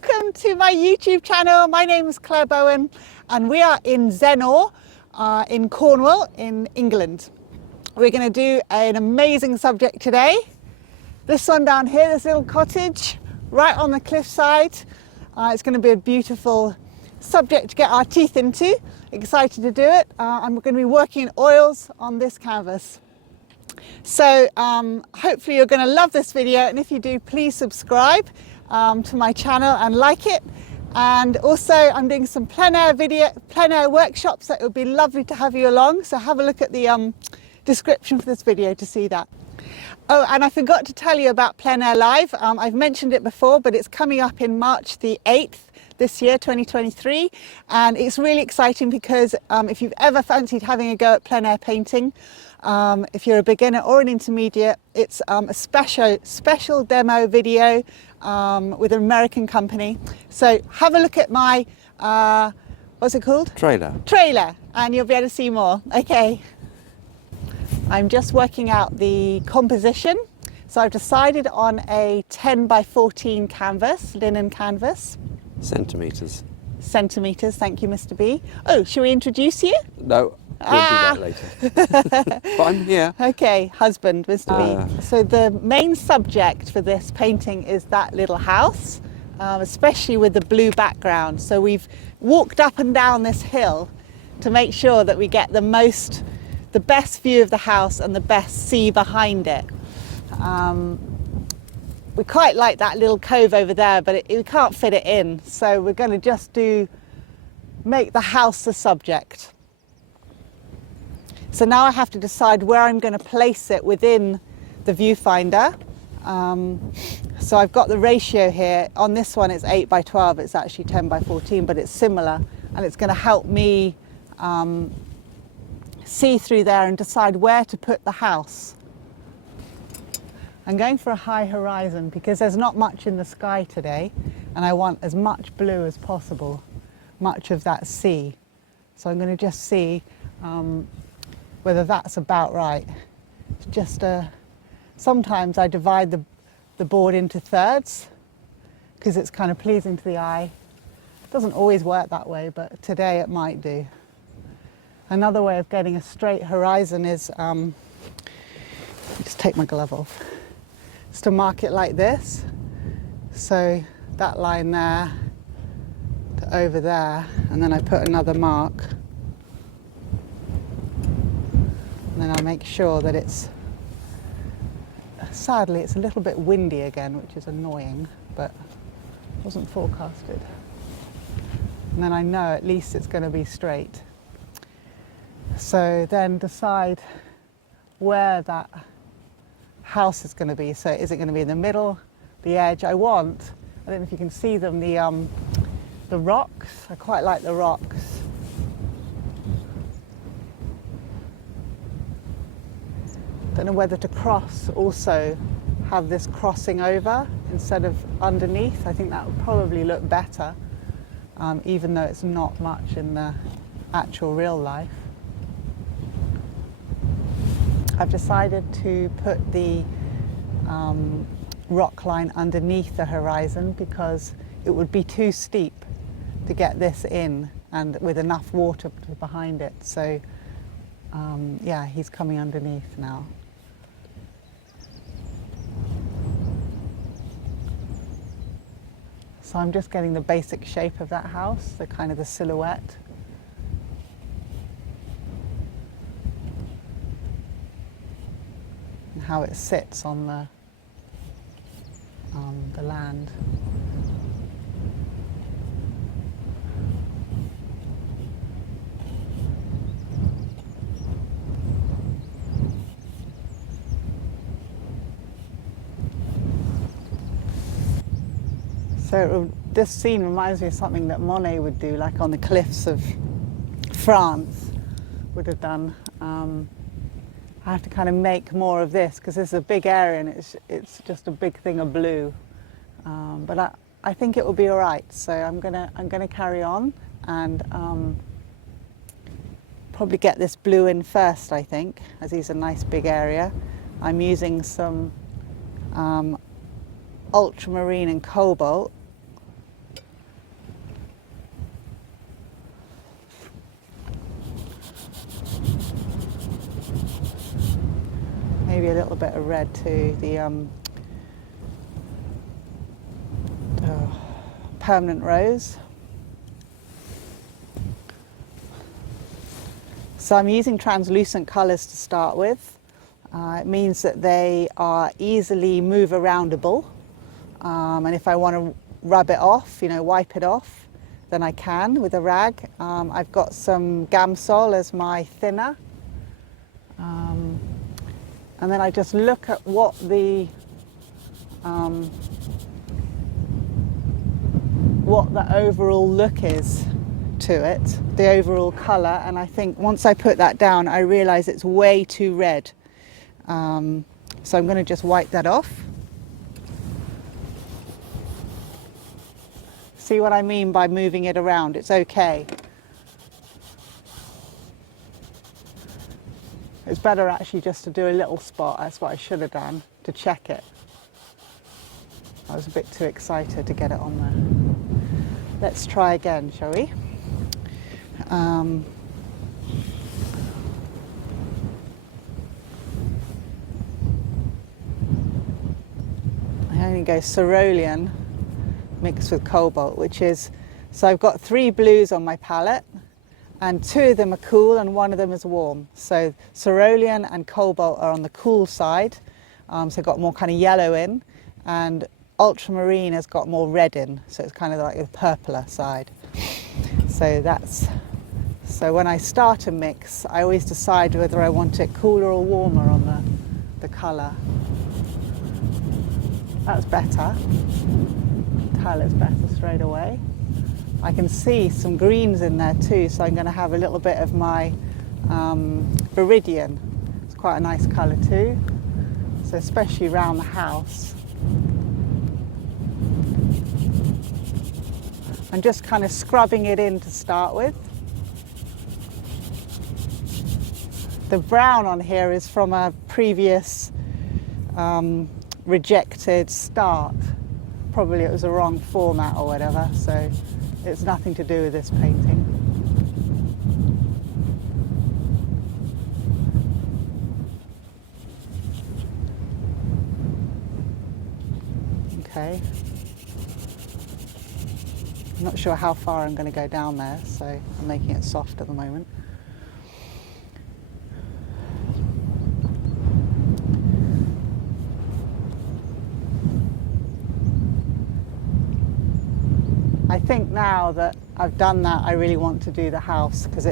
welcome to my YouTube channel. My name is Claire Bowen and we are in Zennor in Cornwall in England. We're going to do an amazing subject today. This one down here, this little cottage right on the cliffside. It's going to be a beautiful subject to get our teeth into. Excited to do it. And we're going to be working in oils on this canvas. So hopefully you're going to love this video, and if you do, please subscribe to my channel and like it. And also I'm doing some plein air workshops that it would be lovely to have you along, so have a look at the description for this video to see that. Oh, and I forgot to tell you about Plein Air Live. I've mentioned it before, but it's coming up in March the 8th this year, 2023, and it's really exciting because if you've ever fancied having a go at plein air painting, if you're a beginner or an intermediate, it's a special demo video with an American company. So have a look at my, what's it called? Trailer, and you'll be able to see more. Okay. I'm just working out the composition. So I've decided on a 10 by 14 canvas, linen canvas. Centimetres. Centimetres, thank you, Mr. B. Oh, shall we introduce you? No, we'll do that later. But I'm here. Okay, husband, Mr. B. So the main subject for this painting is that little house, especially with the blue background. So we've walked up and down this hill to make sure that we get the best view of the house and the best sea behind it. We quite like that little cove over there, but we can't fit it in. So we're going to just make the house the subject. So now I have to decide where I'm going to place it within the viewfinder. So I've got the ratio here. On this one it's 8 by 12, it's actually 10 by 14, but it's similar, and it's going to help me see through there and decide where to put the house. I'm going for a high horizon because there's not much in the sky today, and I want as much blue as possible, much of that sea. So I'm going to just see whether that's about right. It's just sometimes I divide the board into thirds because it's kind of pleasing to the eye. It doesn't always work that way, but today it might do. Another way of getting a straight horizon is, just take my glove off, is to mark it like this. So that line there to over there, and then I put another mark. And then I make sure that sadly it's a little bit windy again, which is annoying, but wasn't forecasted. And then I know at least it's going to be straight. So then decide where that house is going to be. So is it going to be in the middle, the edge? I don't know if you can see them, the rocks. I quite like the rocks. Don't know whether to also have this crossing over instead of underneath. I think that would probably look better, even though it's not much in the actual real life. I've decided to put the rock line underneath the horizon because it would be too steep to get this in, and with enough water behind it. So yeah, he's coming underneath now. So I'm just getting the basic shape of that house, the kind of the silhouette. And how it sits on the land. So this scene reminds me of something that Monet would do, like on the cliffs of France would have done. I have to kind of make more of this because this is a big area and it's just a big thing of blue. But I think it will be all right. So I'm gonna carry on and probably get this blue in first, I think, as he's a nice big area. I'm using some ultramarine and cobalt bit of red too. The permanent rose. So I'm using translucent colours to start with. It means that they are easily move aroundable, and if I want to rub it off, you know, wipe it off, then I can with a rag. I've got some Gamsol as my thinner, and then I just look at what the overall look is to it, the overall colour, and I think once I put that down I realise it's way too red, so I'm going to just wipe that off. See what I mean by moving it around? It's okay. It's better actually just to do a little spot. That's what I should have done, to check it. I was a bit too excited to get it on there. Let's try again, shall we? I'm going to go cerulean mixed with cobalt, which is, so I've got 3 blues on my palette and 2 of them are cool and 1 of them is warm. So cerulean and cobalt are on the cool side, so I've got more kind of yellow in, and ultramarine has got more red in, so it's kind of like the purpler side. So when I start a mix, I always decide whether I want it cooler or warmer on the colour. That's better. Tell it's better straight away. I can see some greens in there too, so I'm going to have a little bit of my Viridian. It's quite a nice colour too, so especially around the house. I'm just kind of scrubbing it in to start with. The brown on here is from a previous rejected start. Probably it was a wrong format or whatever, so it's nothing to do with this painting. Okay. I'm not sure how far I'm going to go down there, so I'm making it soft at the moment. I think now that I've done that, I really want to do the house, because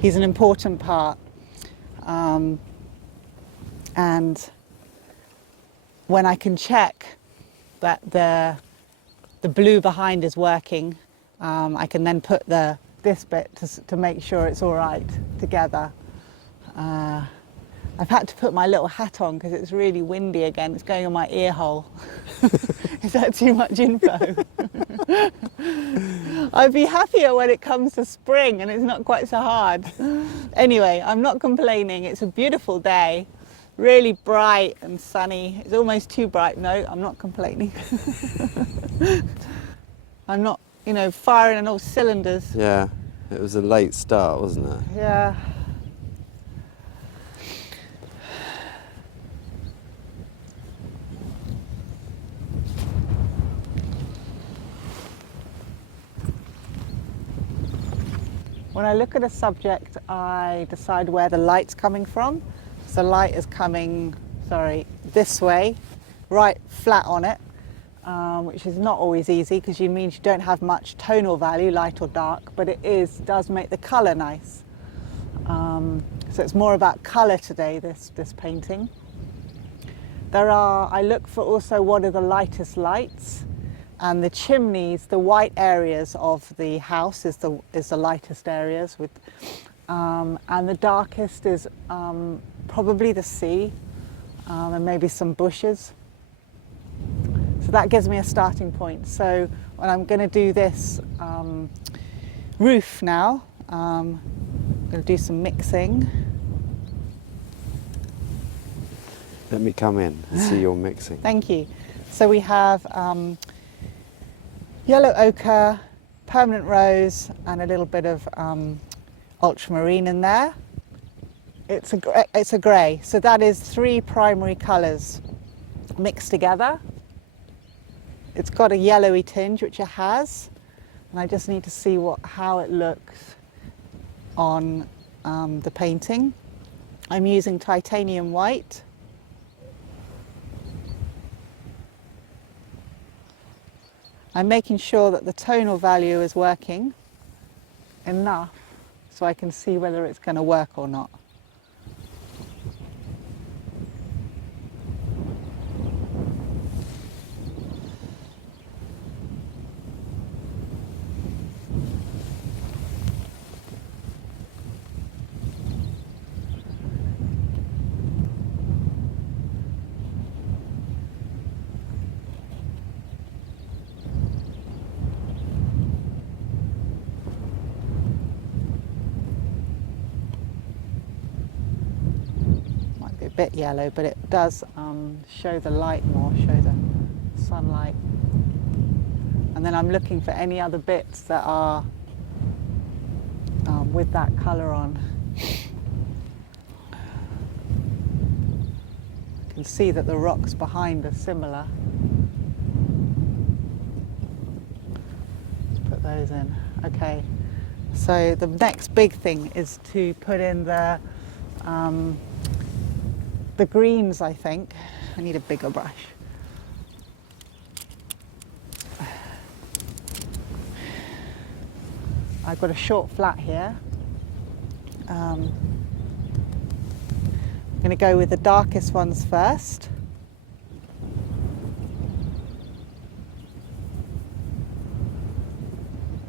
he's an important part. And when I can check that the blue behind is working, I can then put this bit to make sure it's all right together. I've had to put my little hat on because it's really windy again. It's going on my ear hole. Is that too much info? I'd be happier when it comes to spring and it's not quite so hard. Anyway, I'm not complaining. It's a beautiful day, really bright and sunny. It's almost too bright. No, I'm not complaining. I'm not, firing on all cylinders. Yeah, it was a late start, wasn't it? Yeah. When I look at a subject, I decide where the light's coming from. So light is coming, this way, right flat on it, which is not always easy because it means you don't have much tonal value, light or dark, but it does make the colour nice. So it's more about colour today, this painting. I look for also what are the lightest lights. And the chimneys, the white areas of the house is the lightest areas, and the darkest is probably the sea, and maybe some bushes. So that gives me a starting point. So when I'm going to do this roof now, I'm going to do some mixing. Let me come in and see your mixing. Thank you. So we have yellow ochre, permanent rose, and a little bit of ultramarine in there. It's a grey. So that is 3 primary colours mixed together. It's got a yellowy tinge, which it has, and I just need to see how it looks on the painting. I'm using titanium white. I'm making sure that the tonal value is working enough so I can see whether it's going to work or not. Bit yellow, but it does show the light more, show the sunlight. And then I'm looking for any other bits that are with that colour on. I can see that the rocks behind are similar. Let's put those in. Okay, so the next big thing is to put in the greens, I think. I need a bigger brush. I've got a short flat here. I'm going to go with the darkest ones first.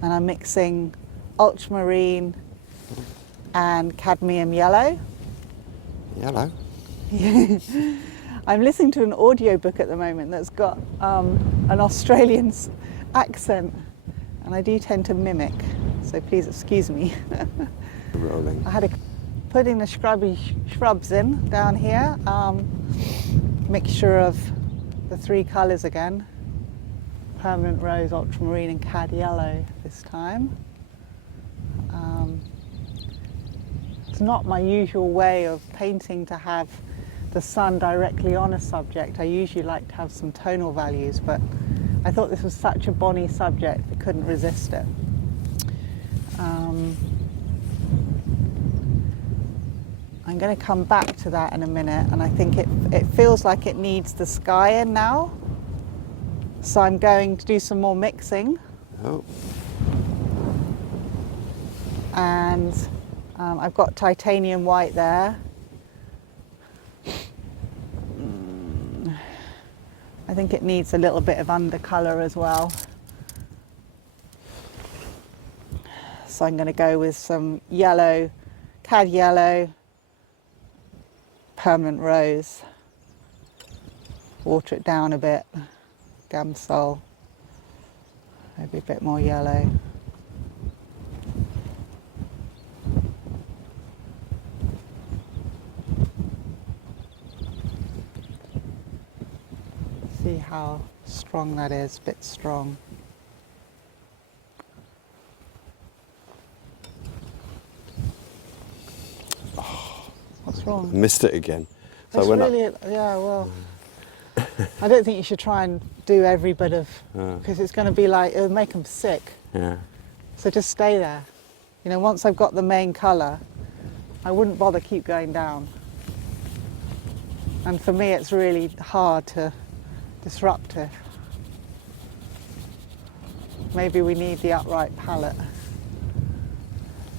And I'm mixing ultramarine and cadmium yellow. Yellow? I'm listening to an audiobook at the moment that's got an Australian accent, and I do tend to mimic, so please excuse me. Rolling. I had putting the shrubs in down here, mixture of the 3 colours again, permanent rose, ultramarine and cad yellow this time. It's not my usual way of painting to have the sun directly on a subject. I usually like to have some tonal values, but I thought this was such a bonny subject I couldn't resist it. I'm going to come back to that in a minute, and I think it feels like it needs the sky in now, so I'm going to do some more mixing. Oh. And I've got titanium white there. I think it needs a little bit of undercolour as well. So I'm going to go with some yellow, cad yellow, permanent rose. Water it down a bit, Gamsol, maybe a bit more yellow. See how strong that is, a bit strong. What's wrong? Missed it again. So It's when really, yeah, well, I don't think you should try and do every bit of, because it's going to be like, it'll make them sick. Yeah. So just stay there. You know, once I've got the main colour, I wouldn't bother keep going down. And for me, it's really hard to disruptive. Maybe we need the upright palette.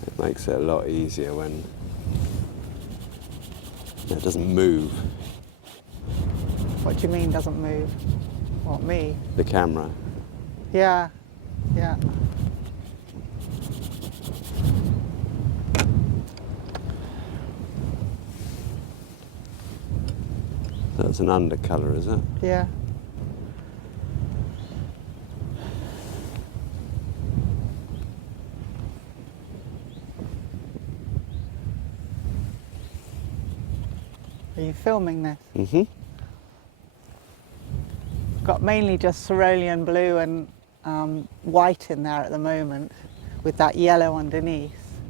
It makes it a lot easier when it doesn't move. What do you mean doesn't move? What, me? The camera. Yeah, yeah. That's an undercolour, is it? Yeah. Are you filming this? Mm-hmm. Got mainly just cerulean blue and white in there at the moment, with that yellow underneath.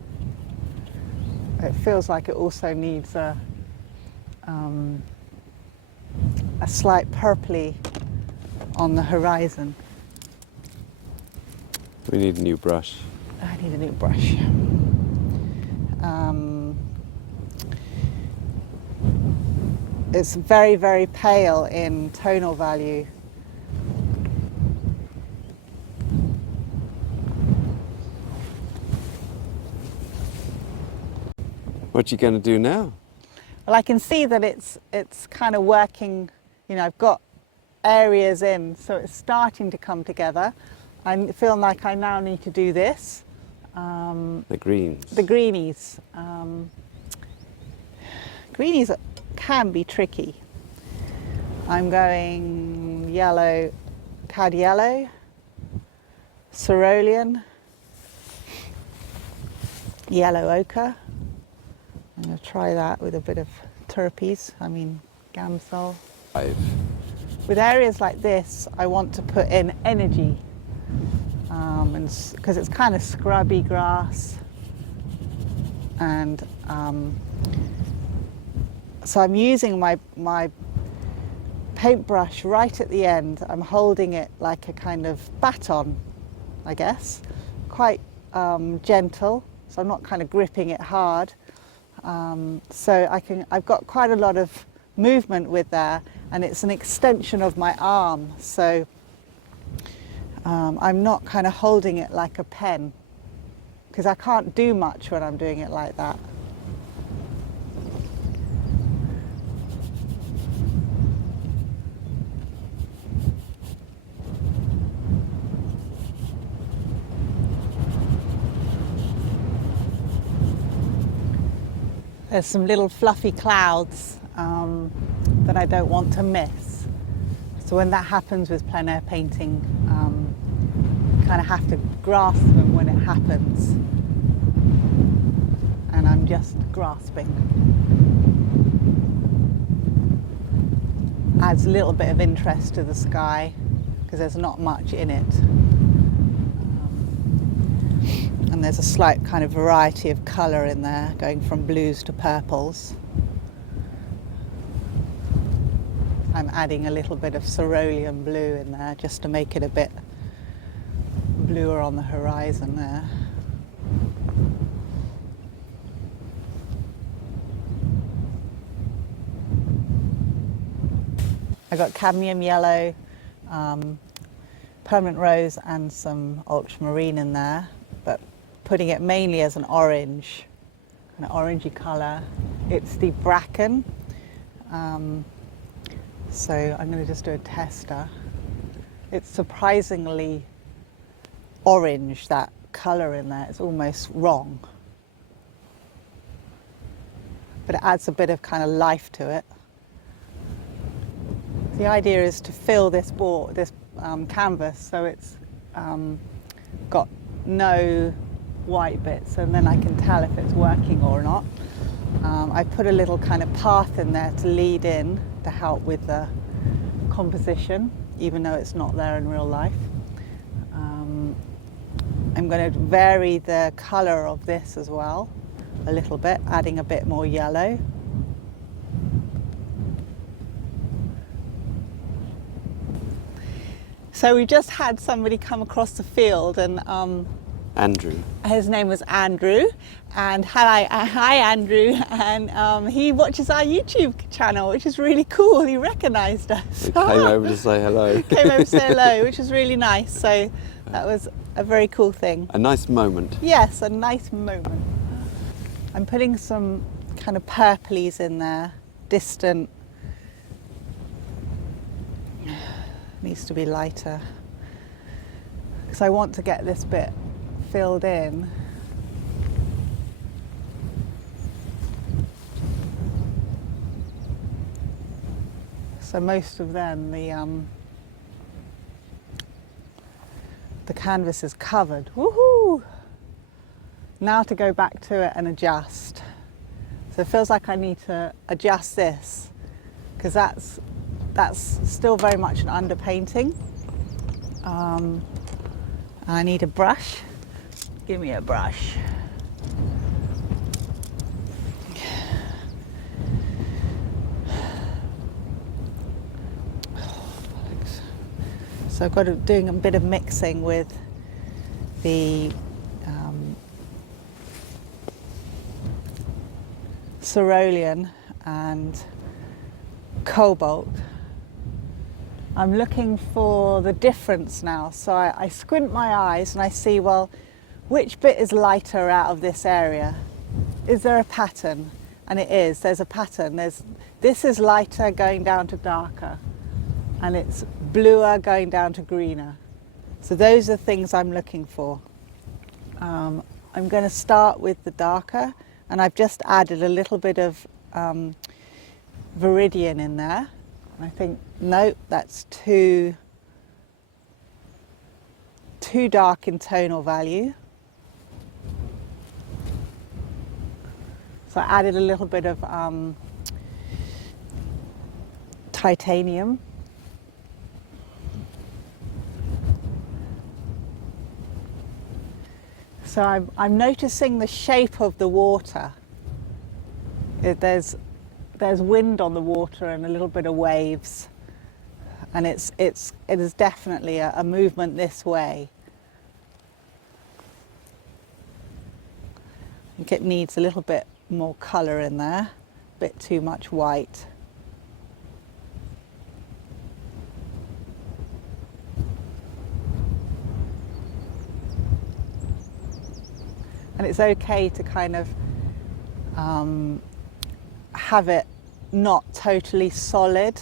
it feels like it also needs a slight purpley on the horizon. We need a new brush. I need a new brush. It's very, very pale in tonal value. What you going to do now? Well, I can see that it's kind of working. You know, I've got areas in, so it's starting to come together. I feel like I now need to do this. The greens. The greenies. Greenies can be tricky. I'm going yellow, cad yellow, cerulean, yellow ochre. I'm going to try that with a bit of gamsol. With areas like this, I want to put in energy, because it's kind of scrubby grass, and so I'm using my paintbrush right at the end. I'm holding it like a kind of baton, I guess, quite gentle, so I'm not kind of gripping it hard. So I've got quite a lot of movement with there, and it's an extension of my arm, so I'm not kind of holding it like a pen, because I can't do much when I'm doing it like that. There's some little fluffy clouds that I don't want to miss. So when that happens with plein air painting, you kind of have to grasp them when it happens. And I'm just grasping. Adds a little bit of interest to the sky because there's not much in it. And there's a slight kind of variety of colour in there, going from blues to purples. I'm adding a little bit of cerulean blue in there just to make it a bit bluer on the horizon there. I got cadmium yellow, permanent rose and some ultramarine in there, but putting it mainly as an orange, an orangey colour. It's the bracken, so I'm going to just do a tester. It's surprisingly orange, that colour in there. It's almost wrong, but it adds a bit of kind of life to it. The idea is to fill this board, this canvas, so it's got no white bits, and then I can tell if it's working or not. I put a little kind of path in there to lead in to help with the composition, even though it's not there in real life. I'm going to vary the colour of this as well a little bit, adding a bit more yellow. So we just had somebody come across the field, and Andrew. his name was Andrew, and hi Andrew, and he watches our YouTube channel, which is really cool. He recognised us. He came over to say hello. Came over to say hello, which was really nice. So that was a very cool thing. A nice moment. Yes, a nice moment. I'm putting some kind of purplies in there, distant. Needs to be lighter because I want to get this bit filled in. So most of them, the canvas is covered. Woohoo! Now to go back to it and adjust. So it feels like I need to adjust this because that's still very much an underpainting. I need a brush. Give me a brush. So I've got doing a bit of mixing with the cerulean and cobalt. I'm looking for the difference now. So I squint my eyes and I see, well, which bit is lighter out of this area? Is there a pattern? And it is, there's a pattern. This is lighter going down to darker, and it's bluer going down to greener. So those are things I'm looking for. I'm going to start with the darker, and I've just added a little bit of viridian in there. I think, no, that's too dark in tonal value. So I added a little bit of titanium. So I'm noticing the shape of the water. There's wind on the water and a little bit of waves, and it is definitely a movement this way. I think it needs a little bit more colour in there, a bit too much white. And it's okay to kind of have it not totally solid.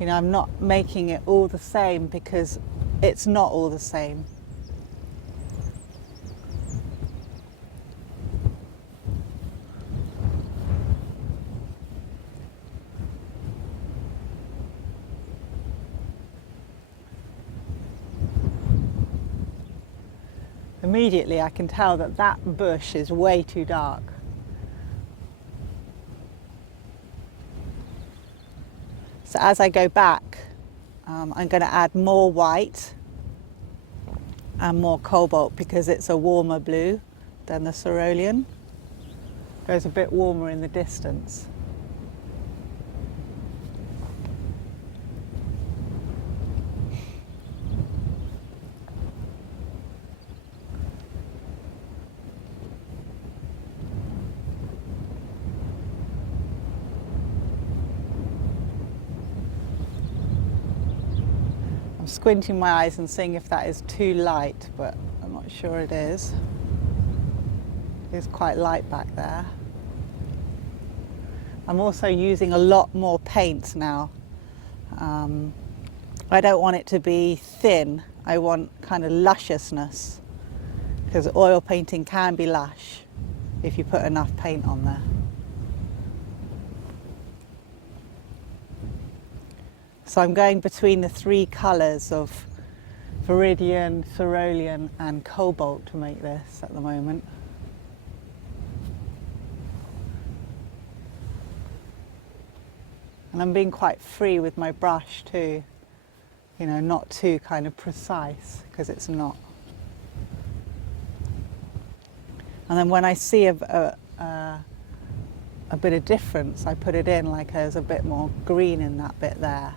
You know, I'm not making it all the same because it's not all the same. Immediately I can tell that that bush is way too dark. So as I go back, I'm going to add more white and more cobalt because it's a warmer blue than the cerulean. Goes a bit warmer in the distance. Squinting my eyes and seeing if that is too light, but I'm not sure it is. It's quite light back there. I'm also using a lot more paint now. I don't want it to be thin. I want kind of lusciousness, because oil painting can be lush if you put enough paint on there. So I'm going between the three colours of viridian, cerulean and cobalt to make this at the moment. And I'm being quite free with my brush too, you know, not too kind of precise, because it's not. And then when I see a bit of difference, I put it in, like there's a bit more green in that bit there.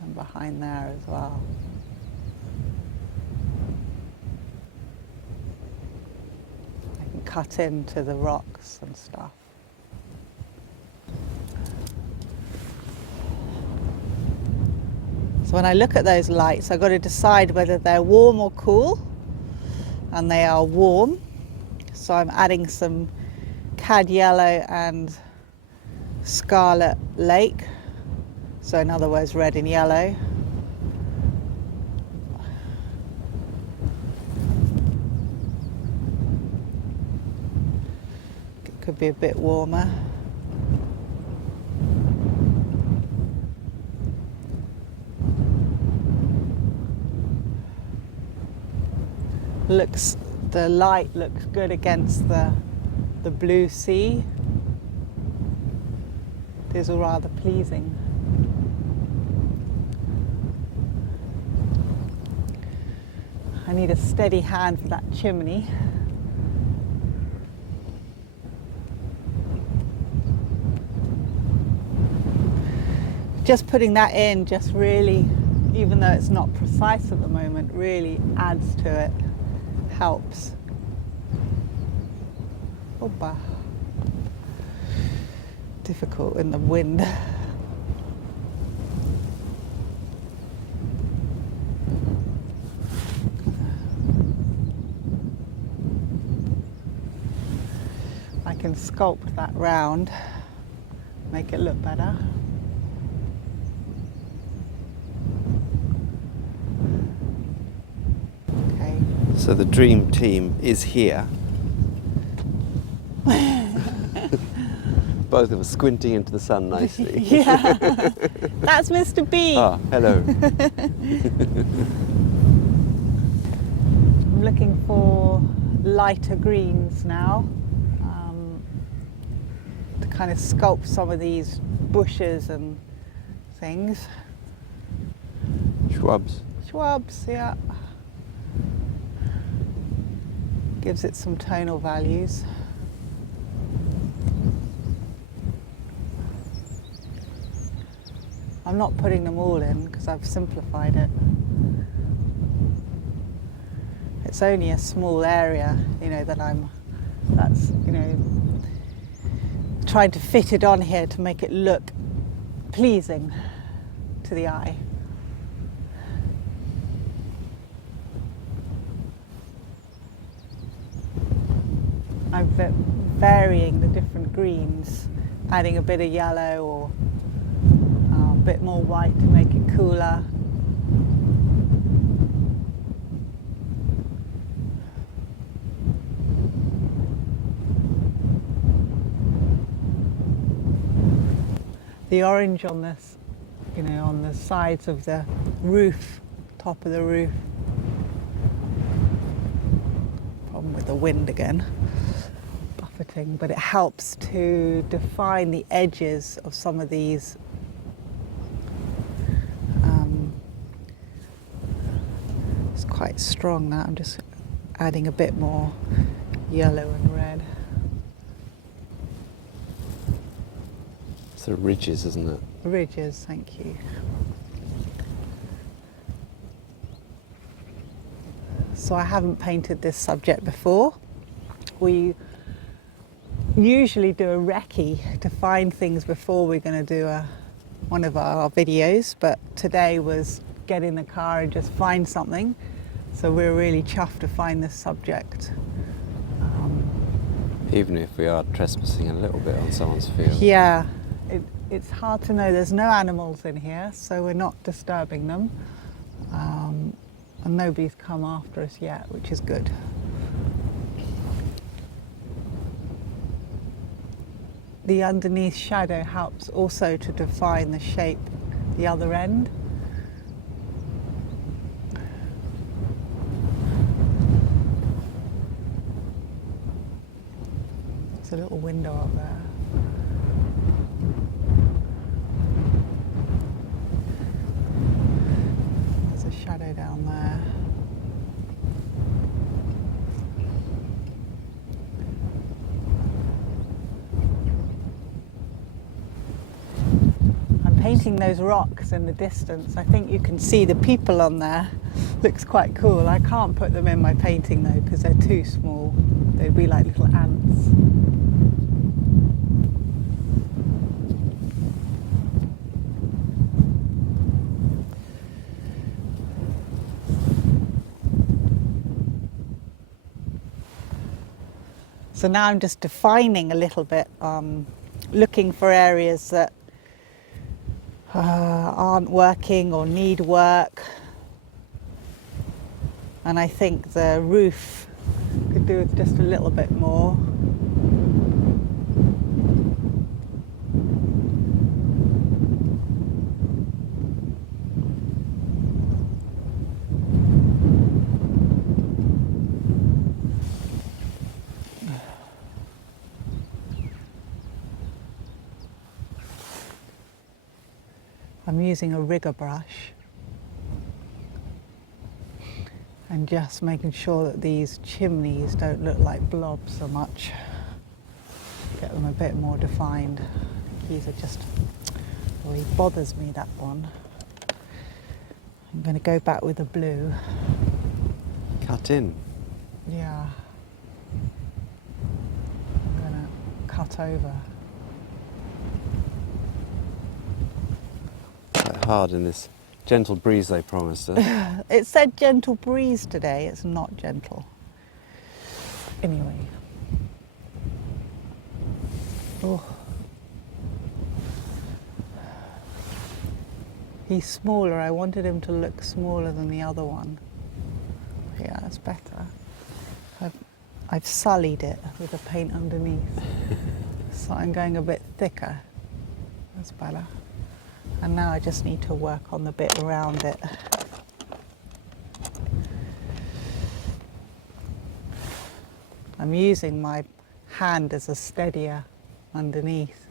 And behind there as well. I can cut into the rocks and stuff. So when I look at those lights, I've got to decide whether they're warm or cool, and they are warm. So I'm adding some cad yellow and scarlet lake. So in other words, red and yellow. It could be a bit warmer. The light looks good against the blue sea. It is rather pleasing. I need a steady hand for that chimney. just putting that in just really, even though it's not precise at the moment, really adds to it, helps. Opa. Difficult in the wind. I can sculpt that round, make it look better. Okay. So the dream team is here. Both of us squinting into the sun nicely. Yeah, that's Mr. B. Ah, hello. I'm looking for lighter greens now to kind of sculpt some of these bushes and things. Shrubs. Shrubs, yeah. Gives it some tonal values. I'm not putting them all in because I've simplified it. It's only a small area, you know, that's, you know, trying to fit it on here to make it look pleasing to the eye. I'm varying the different greens, adding a bit of yellow or a bit more white to make it cooler. The orange on this, you know, on the sides of the roof, top of the roof. Problem with the wind again, buffeting, but it helps to define the edges of some of these. It's quite strong now. I'm just adding a bit more yellow and red. Sort of ridges, isn't it? Ridges, thank you. So I haven't painted this subject before. We usually do a recce to find things before we're going to do one of our videos, but today was get in the car and just find something. So we're really chuffed to find this subject. Even if we are trespassing a little bit on someone's field. Yeah, it's hard to know. There's no animals in here, so we're not disturbing them. And nobody's come after us yet, which is good. The underneath shadow helps also to define the shape, the other end. There's a little window up there. There's a shadow down there. I'm painting those rocks in the distance. I think you can see the people on there. Looks quite cool. I can't put them in my painting though because they're too small. They'd be like little ants. So now I'm just defining a little bit, looking for areas that aren't working or need work. And I think the roof could do with just a little bit more. I'm using a rigger brush and just making sure that these chimneys don't look like blobs so much. Get them a bit more defined. I think these are just Oh, he bothers me, that one. I'm going to go back with the blue. Cut in. Yeah. I'm going to cut over. Quite hard in this gentle breeze they promised us. It said gentle breeze today. It's not gentle. Anyway. Oh. He's smaller. I wanted him to look smaller than the other one. Yeah, that's better. I've sullied it with the paint underneath. So I'm going a bit thicker. That's better. And now I just need to work on the bit around it. I'm using my hand as a steadier underneath.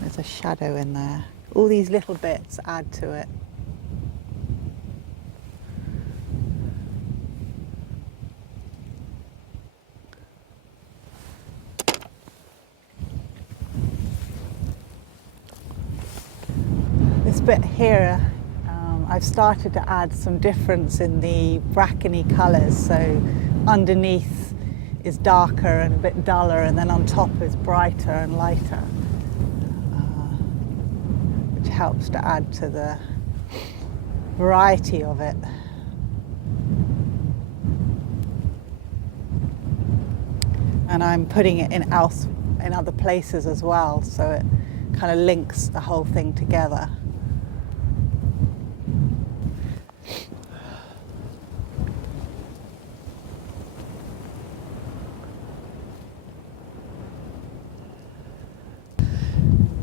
There's a shadow in there. All these little bits add to it. This bit here, I've started to add some difference in the brackeny colours. So underneath is darker and a bit duller, and then on top is brighter and lighter, which helps to add to the variety of it. And I'm putting it in other places as well, so it kind of links the whole thing together.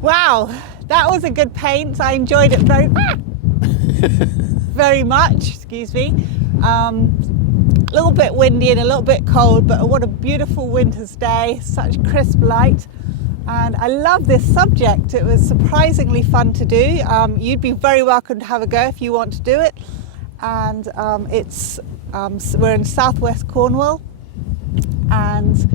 Wow, that was a good paint. I enjoyed it very much, excuse me. A little bit windy and a little bit cold, but what a beautiful winter's day, such crisp light. And I love this subject. It was surprisingly fun to do. You'd be very welcome to have a go if you want to do it. And we're in southwest Cornwall. And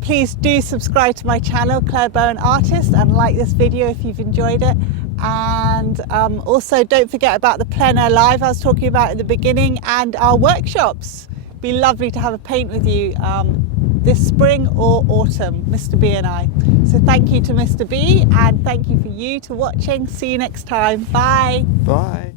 please do subscribe to my channel, Claire Bowen Artist, and like this video if you've enjoyed it. And also don't forget about the Plein Live I was talking about at the beginning, and our workshops. It'd be lovely to have a paint with you this spring or autumn, Mr. B and I. So thank you to Mr. B, and thank you for you to watching. See you next time. Bye. Bye.